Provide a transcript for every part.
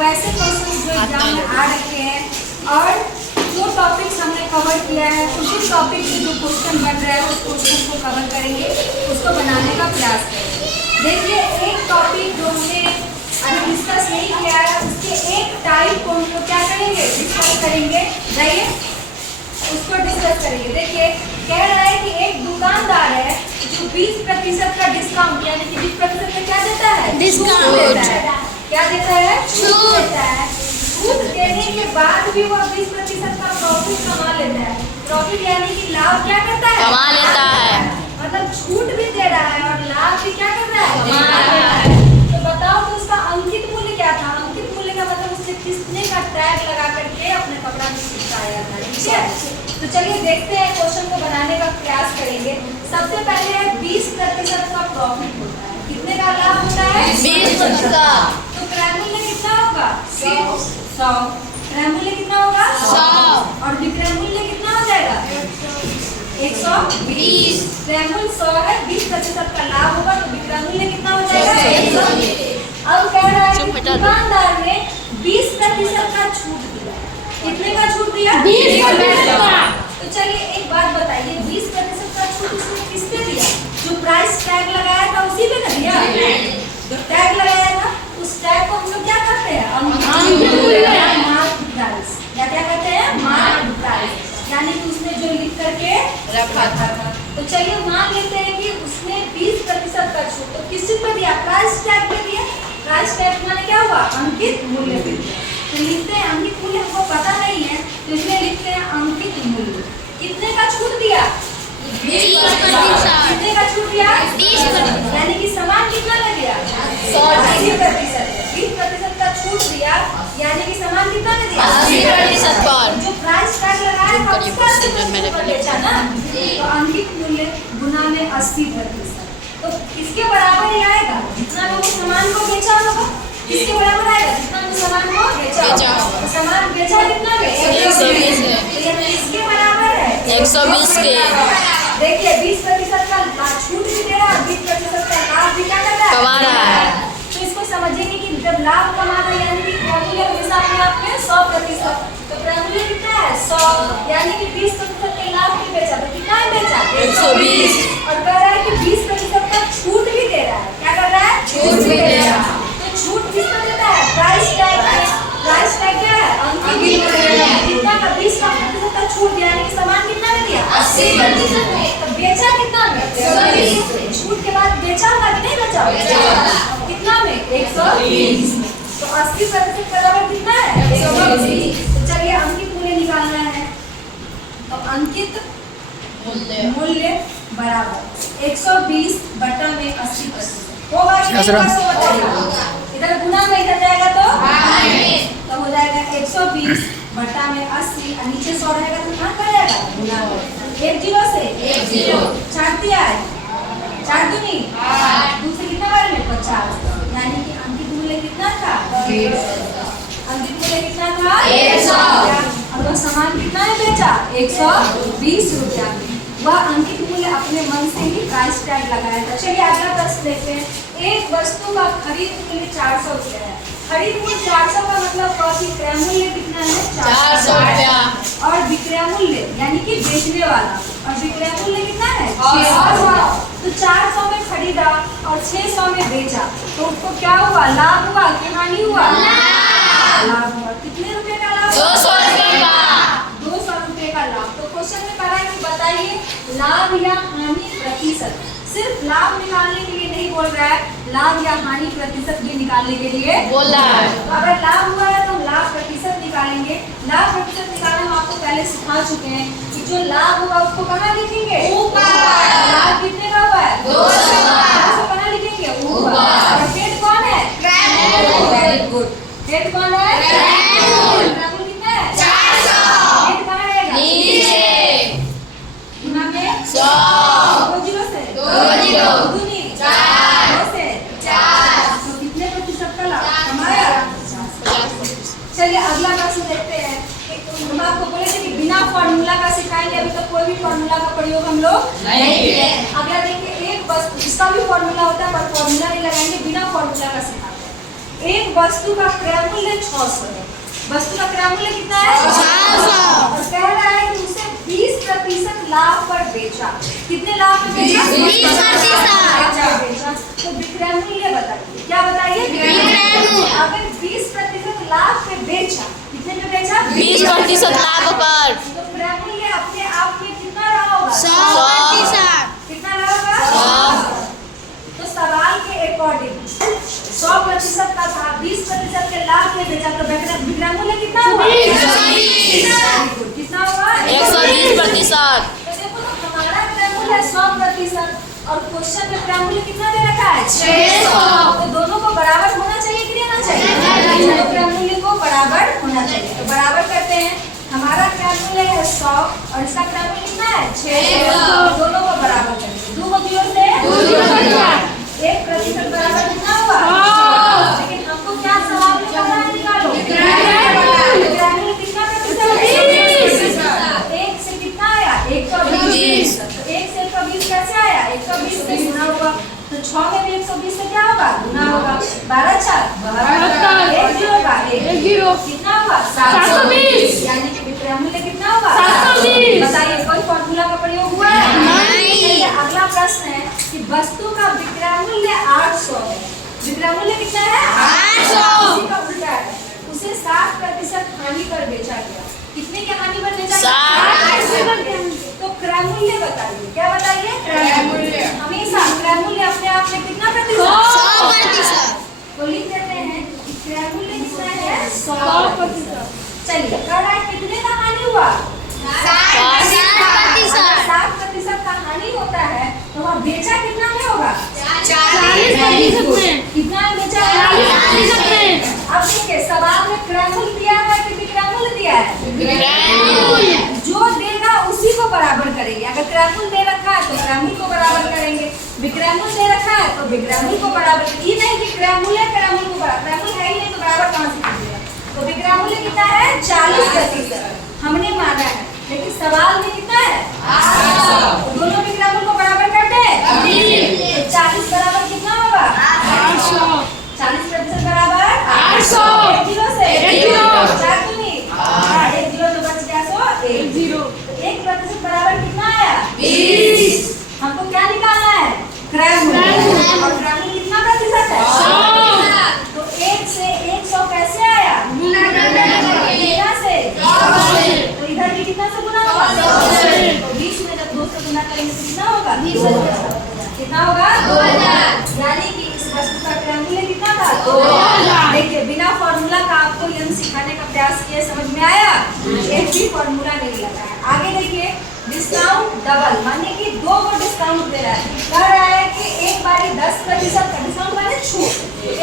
वैसे क्वेश्चन जो एग्जाम में आ रखे हैं और जो टॉपिक्स हमने कवर किया है उसी टॉपिक से जो क्वेश्चन बन रहा है उस क्वेश्चन को कवर करेंगे, उसको बनाने का प्रयास करेंगे। देखिए एक टॉपिक जो हमने अभी डिस्कस नहीं किया है उसके एक टाइप को हम लोग क्या करेंगे, डिस्कस करेंगे। जाइए उसको डिस्कस करेंगे। देखिए कह रहा है कि एक दुकानदार है जो 20% का डिस्काउंट यानी कि 20% का क्या देता है, डिस्काउंट देता है। क्या देता है, छूट देता है। छूट देने के बाद भी वो 20% का प्रॉफिट कमा लेता है। प्रॉफिट यानी कि लाभ क्या करता है, कमा लेता है। मतलब छूट भी दे रहा है और लाभ भी क्या कर रहा है, कमा रहा रहा है। तो बताओ कि उसका अंकित मूल्य क्या था। अंकित मूल्य का मतलब उसने कितने का टैग लगा करके अपने कपड़ा में चिपकाया था। ठीक है, तो चलिए देखते हैं क्वेश्चन को बनाने का प्रयास करेंगे। सबसे पहले है 20% का प्रॉफिट होता है। कितने का लाभ होता है, 20%। तो क्रय मूल्य कितना होगा, 100। क्रय मूल्य कितना होगा, 100 और विक्रय मूल्य कितना हो जाएगा, 120। क्रय मूल्य 100 है, 20% का लाभ होगा तो विक्रय मूल्य कितना हो जाएगा, 120। अब कह रहा है कि दुकानदार ने 20% का छूट दिया। कितने का छूट दिया, 20%। तो चलिए एक बात बताइए, 20% का छूट उसने किस पे दिया, जो प्राइस टैग लगाया था उसी पे ना दिया। जो टैग लगाया था उस टैग को हम लोग क्या करते हैं, मार्क प्राइस, या क्या कहते हैं, मार्क प्राइस, यानी कि उसने जो लिख करके रखा था। तो चलिए मान लेते हैं कि उसने 20% का छूट तो किस चीज पे दिया, प्राइस टैग पे दिया। प्राइस टैग माने क्या हुआ, अंकित मूल्य पे दिया। तो लिखते हैं अंकित मूल्य, हमको पता नहीं है तो इसमें लिखते हैं अंकित मूल्य। कितने का छूट दिया, 20%। कितने का छूट दिया, 20%। यानी कि सामान कितना लग गया, 80%। 20% का छूट दिया यानी कि सामान कितना ले दिया, 80% पर। जो प्राइस टैग लगाया था उसका 80% पर बेचा ना, तो अंकित मूल्य गुना में 80%। तो किसके बराबर ही आएगा, जितना में वो सामान को बेचा होगा, किसके बराबर आएगा, जितना में सामान को बेचा होगा। तो सामान बेचा कितना में, 120 है। तो ये किसके बराबर है, 120 के। देखिए 20% का छूट भी दे रहा है, 20% का लाभ भी क्या कर रहा है, कमा रहा है। तो इसको समझेंगे कि जब लाभ कमा रहा है यानी कि क्रय हमेशा अपने आप में 100%। तो क्रय मूल्य कितना है, 100, यानी कि 20% के लाभ भी बेचा तो कितना है बेचा, 120। और कह रहा है कि 20% का छूट भी दे रहा है। क्या कर रहा है, छूट भी दे रहा है। तो छूट किसको देता है, प्राइस टैग। प्राइस टैग क्या है, अंकित मूल्य। कितना का 20% का छूट दिया यानी कि सामान कितना में दिया, 80%। तो बेचा कितना में, 120। छूट के बाद बेचा होगा कि नहीं बेचा होगा, कितना में, 120। तो 80% बराबर कितना है, 120। तो चलिए अंकित मूल्य निकालना है। तो अंकित मूल्य बराबर 120 बटा में 80% होगा कि नहीं होगा, इधर गुना में इधर जाएगा तो हो जाएगा 120 बटा में 80 और नीचे 100 रहेगा तो कहाँ का जाएगा, गुना में। 1 0 से 1 0 4 दिया है, 4 दूनी 8, दूसरे कितना बार में 50, यानी कि अंकित मूल्य कितना था, 150। अंकित मूल्य कितना था, 150। और वह सामान कितना में बेचा, 120 रुपया में। वह अंकित मूल्य अपने मन से ही प्राइस टैग लगाया था। चलिए अगला प्रश्न देखते हैं। एक वस्तु का खरीद मूल्य 400 रुपया है। खरीद मूल्य 400 का मतलब कॉपी, क्रय मूल्य कितना है, 400 रुपया। और विक्रय मूल्य यानी कि बेचने वाला, और विक्रय मूल्य कितना है, 600। तो 400 में खरीदा और 600 में बेचा तो उसको क्या हुआ, लाभ हुआ कि हानि हुआ, लाभ हुआ। कितने रुपए का लाभ, 200 रुपये का। 200 रुपए का लाभ। तो क्वेश्चन में कहा है कि बताइए लाभ या हानि प्रतिशत। सिर्फ लाभ निकालने के लिए नहीं बोल रहा है, लाभ या हानि प्रतिशत भी निकालने के लिए बोल रहा है। तो अगर लाभ हुआ है तो हम लाभ प्रतिशत निकालेंगे। लाभ प्रतिशत निकालना हम आपको पहले सिखा चुके हैं कि जो लाभ होगा उसको कहाँ लिखेंगे, ऊपर। लाभ कितने का हुआ है, 200 का। कहाँ लिखेंगे, ऊपर। और हेड कौन है, वेरी गुड। हेड कौन है, कितना है, 400। हेड कहाँ रहेगा, नीचे। गुना में 100। 2 0 से 2 0 दूनी 4 2 से 4। तो कितने प्रतिशत का लाभ कमाया, 50%। चलिए अगला प्रश्न देखते हैं। हम आपको बोले थे कि बिना फॉर्मूला का सिखाएंगे, अभी तक कोई भी फॉर्मूला का प्रयोग हम लोग नहीं किए। अगला देखिए एक बस इसका भी फॉर्मूला होता है पर फॉर्मूला नहीं लगाएंगे, बिना फॉर्मूला का सिखाते हैं। एक वस्तु का क्रय मूल्य 600 है। वस्तु का क्रय मूल्य कितना है? 600। और कह रहा है कि उसे 20% लाभ पर बेचा। कितने लाभ पर बेचा? 20%। बेचा। तो विक्रय मूल्य बताइए। क्या बताइए? विक्रय मूल्य। अगर 20% लाभ पे बेचा, कितने पे बेचा? 20% लाभ पर। तो क्रय मूल्य अपने आप में कितना रहा होगा? 100%। कितना रहा होगा? तो सवाल के अकॉर्डिंग 100% का था, 20% के लाभ पे बेचा, तो विक्रय मूल्य कितना हुआ? 120। कितना होगा? 120%। तो देखो ना, हमारा क्रय मूल्य है 100% और क्वेश्चन में क्रय मूल्य कितना दे रखा है? 600। तो दोनों को बराबर होना चाहिए कि नहीं होना चाहिए? तो क्रय मूल्य को बराबर होना चाहिए। तो बराबर करते हैं। हमारा क्रय मूल्य है 100 और इसका क्रय मूल्य कितना है? 600। दोनों को बराबर करेंगे। 2 को 0 से 1% बराबर कितना होगा? लेकिन हमको क्या सवाल में कहा है? निकालो विक्रय मूल्य कितना प्रतिशत है? 1 से कितना आया? 120। तो 1 से 120 कैसे आया? 120 से गुना होगा। तो 6 में भी 120 से क्या होगा? गुना होगा। 12 4 72। 1 0 होगा। 1 0 कितना होगा? 720। यानी कि विक्रय मूल्य कितना होगा? 720। बताइए कोई फॉर्मूला का प्रयोग हुआ है? नहीं। अगला प्रश्न है कि वस्तु का विक्रय मूल्य 800 है। विक्रय मूल्य कितना है? 800। उसी का उल्टा है। उसे 60% हानि पर बेचा गया। कितने की हानि पर बेचा गया? 60%। तो क्रय मूल्य बताइए। क्या बताइए? क्रय मूल्य। हमेशा क्रय मूल्य अपने आप में कितना प्रतिशत? 100%। तो लिख देते हैं कि क्रय मूल्य कितना है? 100%। चलिए, कह रहा है कितने का हानि हुआ? 60%। 60% का हानि होता है तो वह बेचा कितना में होगा? 40% में। कितना में बेचा? 40% में। अब देखिए सवाल में क्रय मूल्य दिया है कि विक्रय मूल्य दिया है? विक्रय मूल्य। जो देगा उसी को बराबर करेंगे। अगर क्रय मूल्य दे रखा है तो क्रय मूल्य को बराबर करेंगे, विक्रय मूल्य दे रखा है तो विक्रय मूल्य को बराबर। ये नहीं कि क्रय मूल्य क्रय मूल्य को बराबर, क्रय मूल्य है ही नहीं तो बराबर कहाँ से कीजिएगा? तो विक्रय मूल्य कितना है? 40%। हमने माना है, लेकिन सवाल में कितना है? 800। दोनों विक्रय मूल्य को बराबर करते हैं। 40 बराबर कितना होगा? 800। 40% बराबर 800। 1 0 से 1 0 4 दूनी 8। 1 0 तो बच गया 100। 1 0 तो 1% बराबर कितना आया? 20। हमको क्या निकालना है? क्रय मूल्य। और क्रय मूल्य कितना प्रतिशत है? 100। तो 1 से 100 कैसे आया? गुना से। तो इधर भी कितना से गुना होगा? 100। तो 20 में जब 2 से गुना करेंगे तो कितना होगा? 20,000। कितना होगा? 2000। यानी कि इस वस्तु का क्रय मूल्य कितना था? 2000। देखिए बिना फॉर्मूला का आपको यह सिखाने का प्रयास किया, समझ में आया? एक भी फॉर्मूला नहीं लगा है। आगे देखिए, डिस्काउंट डबल, माने कि 2 को डिस्काउंट दे रहा है। कह रहा है कि एक बारी 10% का डिस्काउंट माने छूट।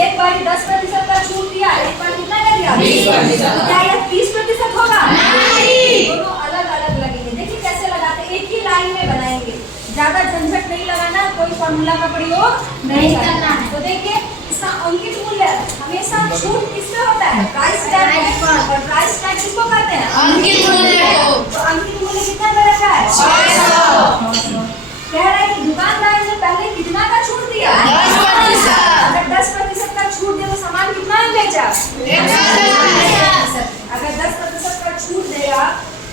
एक बारी 10% का छूट दिया, एक बार कितना कर दिया? 20%। क्या यह 30% होगा? नहीं। दोनों अलग अलग लगेंगे। देखिए कैसे लगाते हैं, एक ही लाइन में बनाएंगे। ज्यादा झंझट नहीं लगाना, कोई फॉर्मूला का प्रयोग नहीं करना है। तो देखिए इसका अंकित मूल्य हमेशा छूट किसमें होता है? प्राइस टैग पर। और प्राइस टैग किसको कहते हैं? अंकित मूल्य को। तो अंकित मूल्य कितना दे रखा है? 600। कह रहा है कि दुकानदार ने पहले कितना का छूट दिया? 10%। अगर 10% का छूट दिया तो सामान कितना में बेचा? 100%। अगर 10% का छूट देगा,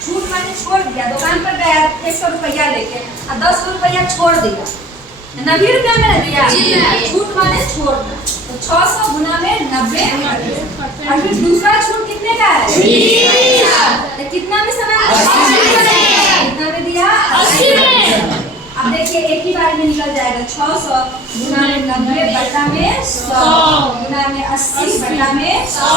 छूट माने छोड़ दिया, दुकान पर गया 100 रुपया लेके और 10 रुपया छोड़ दिया, 90 रुपया में दिया। छूट माने छोड़ना। तो 600 गुना में 90। और फिर दूसरा छूट कितने का है? 20। तो कितना में सामान? 80। कितना में दिया? 80 में। अब देखिए एक ही बार में निकल जाएगा। 600 गुना में 90 बटा में 100 गुना में 80 बटा में 100।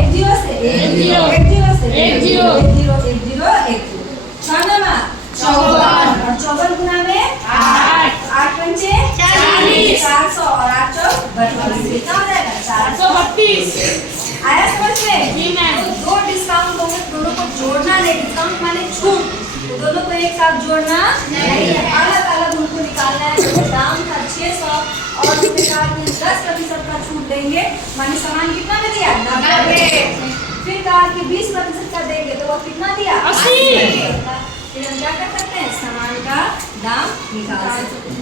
1 0 से 1 0 1 0 से 1 0 1 0 1 0 1 0 6 नमा 54 और 54 गुना में 8 8 पंचे 40 400 और 8 चौक 32। कितना हो जाएगा? 432। आया समझ में? जी मैम। तो 2 डिस्काउंट होंगे, दोनों को जोड़ना नहीं। डिस्काउंट माने छूट, तो दोनों को एक साथ जोड़ना नहीं है, अलग अलग उनको निकालना है। तो दाम था 600 और उसके साथ में 10% का छूट देंगे, माने सामान कितना में दिया? 90। फिर कहा कि 20% का देंगे तो वो कितना दिया? 80। फिर हम क्या कर सकते हैं? सामान का दाम निकाल सकते हैं।